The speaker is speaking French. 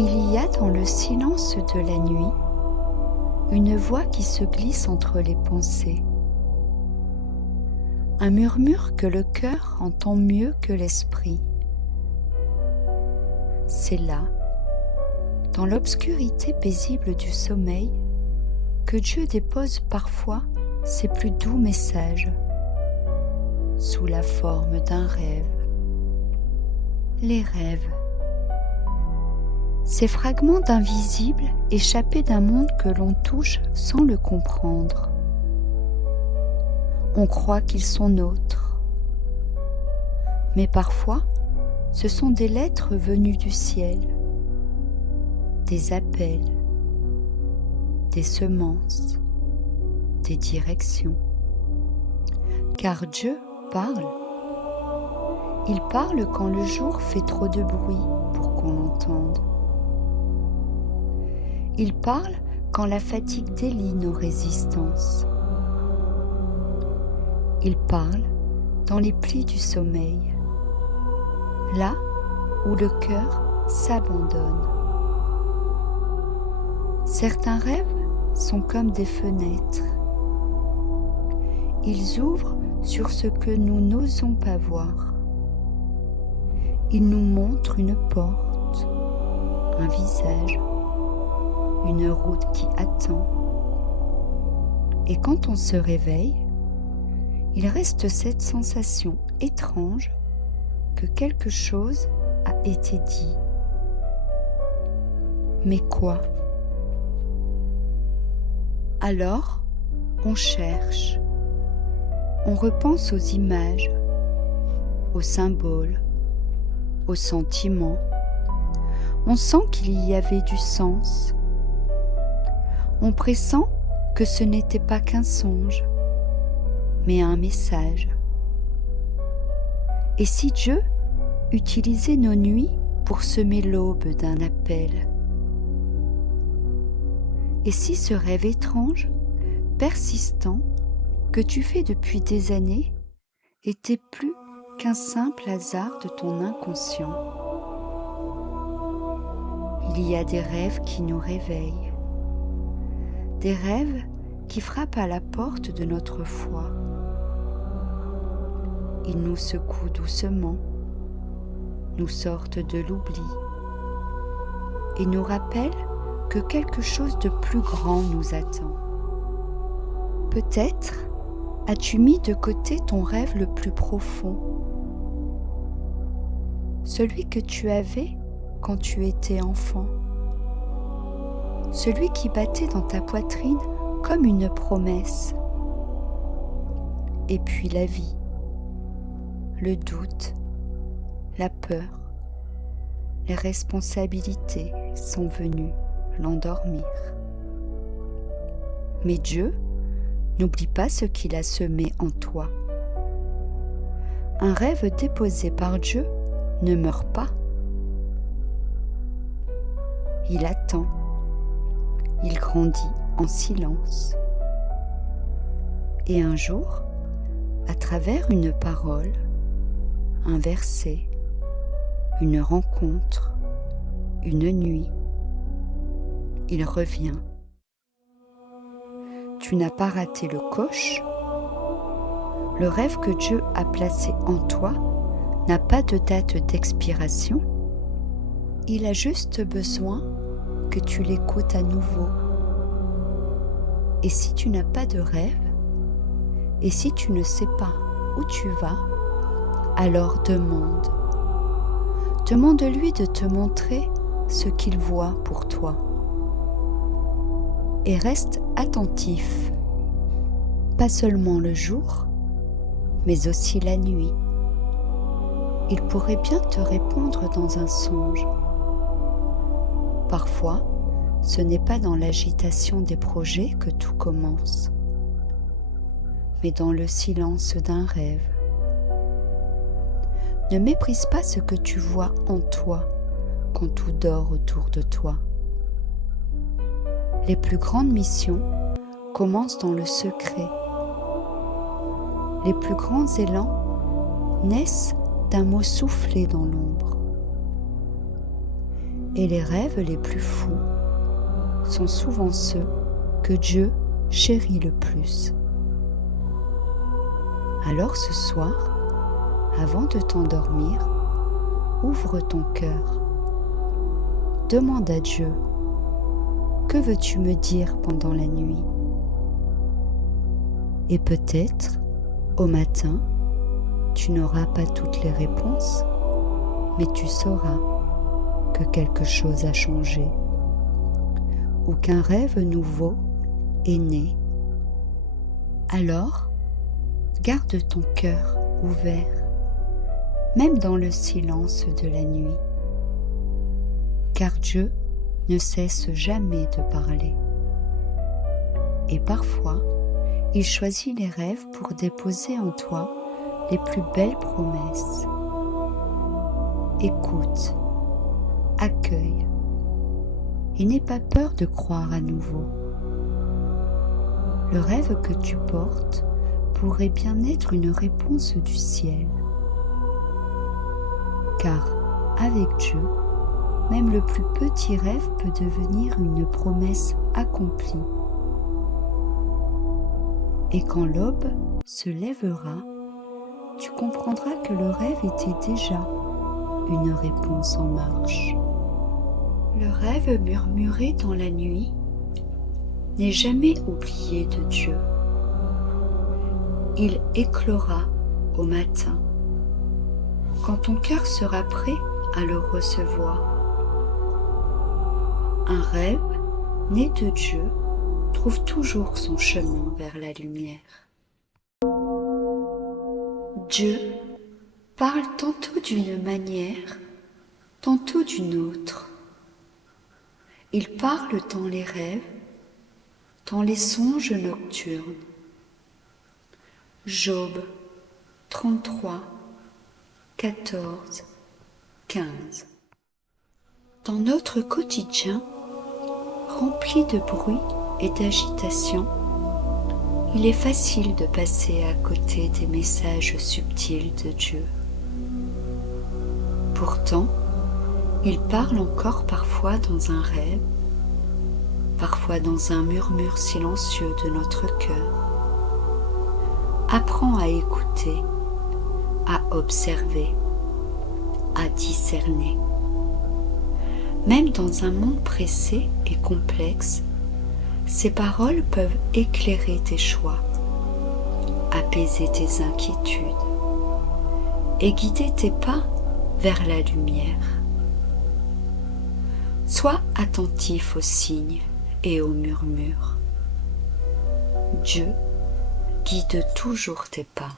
Il y a dans le silence de la nuit une voix qui se glisse entre les pensées, un murmure que le cœur entend mieux que l'esprit. C'est là, dans l'obscurité paisible du sommeil, que Dieu dépose parfois ses plus doux messages, sous la forme d'un rêve. Les rêves. Ces fragments d'invisible échappés d'un monde que l'on touche sans le comprendre. On croit qu'ils sont nôtres. Mais parfois, ce sont des lettres venues du ciel, des appels, des semences, des directions. Car Dieu parle. Il parle quand le jour fait trop de bruit pour qu'on l'entende. Il parle quand la fatigue délie nos résistances. Il parle dans les plis du sommeil, là où le cœur s'abandonne. Certains rêves sont comme des fenêtres. Ils ouvrent sur ce que nous n'osons pas voir. Ils nous montrent une porte, un visage, une route qui attend. Et quand on se réveille, il reste cette sensation étrange que quelque chose a été dit. Mais quoi? Alors, on cherche, on repense aux images, aux symboles, aux sentiments. On sent qu'il y avait du sens. On pressent que ce n'était pas qu'un songe, mais un message. Et si Dieu utilisait nos nuits pour semer l'aube d'un appel? Et si ce rêve étrange, persistant, que tu fais depuis des années, était plus qu'un simple hasard de ton inconscient? Il y a des rêves qui nous réveillent, des rêves qui frappent à la porte de notre foi. Ils nous secouent doucement, nous sortent de l'oubli et nous rappellent que quelque chose de plus grand nous attend. Peut-être as-tu mis de côté ton rêve le plus profond, celui que tu avais quand tu étais enfant, celui qui battait dans ta poitrine comme une promesse. Et puis la vie, le doute, la peur, les responsabilités sont venues l'endormir. Mais Dieu n'oublie pas ce qu'il a semé en toi. Un rêve déposé par Dieu ne meurt pas. Il attend. Il grandit en silence. Et un jour, à travers une parole, un verset, une rencontre, une nuit, il revient. Tu n'as pas raté le coche. Le rêve que Dieu a placé en toi n'a pas de date d'expiration. Il a juste besoin que tu l'écoutes à nouveau. Et si tu n'as pas de rêve, et si tu ne sais pas où tu vas, alors demande. Demande-lui de te montrer ce qu'il voit pour toi. Et reste attentif, pas seulement le jour, mais aussi la nuit. Il pourrait bien te répondre dans un songe. Parfois, ce n'est pas dans l'agitation des projets que tout commence, mais dans le silence d'un rêve. Ne méprise pas ce que tu vois en toi quand tout dort autour de toi. Les plus grandes missions commencent dans le secret. Les plus grands élans naissent d'un mot soufflé dans l'ombre. Et les rêves les plus fous sont souvent ceux que Dieu chérit le plus. Alors ce soir, avant de t'endormir, ouvre ton cœur. Demande à Dieu, que veux-tu me dire pendant la nuit? Et peut-être, au matin, tu n'auras pas toutes les réponses, mais tu sauras que quelque chose a changé, ou qu'un rêve nouveau est né. Alors, garde ton cœur ouvert, même dans le silence de la nuit, car Dieu ne cesse jamais de parler. Et parfois, il choisit les rêves pour déposer en toi les plus belles promesses. Écoute, accueille, et n'aie pas peur de croire à nouveau. Le rêve que tu portes pourrait bien être une réponse du ciel. Car avec Dieu, même le plus petit rêve peut devenir une promesse accomplie. Et quand l'aube se lèvera, tu comprendras que le rêve était déjà une réponse en marche. Le rêve murmuré dans la nuit n'est jamais oublié de Dieu. Il éclora au matin, quand ton cœur sera prêt à le recevoir. Un rêve né de Dieu trouve toujours son chemin vers la lumière. Dieu parle tantôt d'une manière, tantôt d'une autre. Il parle dans les rêves, dans les songes nocturnes. Job 33, 14, 15. Dans notre quotidien, rempli de bruit et d'agitation, il est facile de passer à côté des messages subtils de Dieu. Pourtant, il parle encore parfois dans un rêve, parfois dans un murmure silencieux de notre cœur. Apprends à écouter, à observer, à discerner. Même dans un monde pressé et complexe, ces paroles peuvent éclairer tes choix, apaiser tes inquiétudes et guider tes pas vers la lumière. Sois attentif aux signes et aux murmures. Dieu guide toujours tes pas.